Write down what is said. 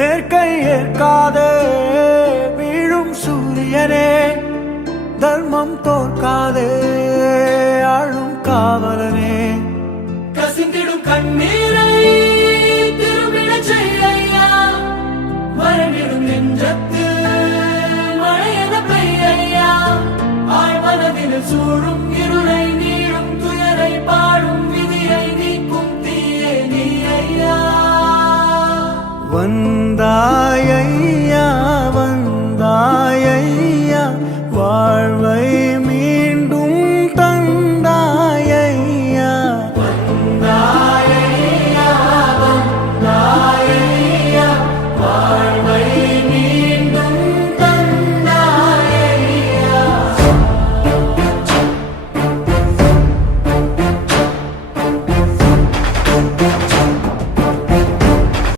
வேர்க்கை ஏற்காதே வீழும் சூரியனே, தர்மம் தோற்காதே ஆளும் காவலனே. கசிந்திடும் கண்ணீரை திரும்பிட செய்யா, மரணிடும் நெஞ்சத்து மழையென பெய்யா. ஆழ்மனதில் சூழும் இருளை நீளும் துயரை பாடும் விதியை நீக்கும் தீயே நீ ஐயா. வந்தாயையா வந்தாயை